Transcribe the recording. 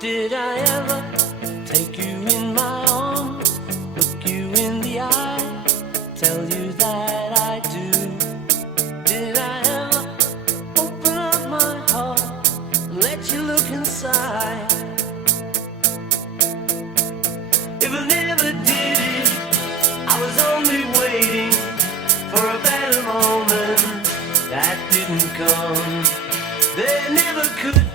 Did I ever take you in my arms, look you in the eye, tell you that I do? Did I ever open up my heart and let you look inside? If I never did it, I was only waiting for a better moment that didn't come. There never could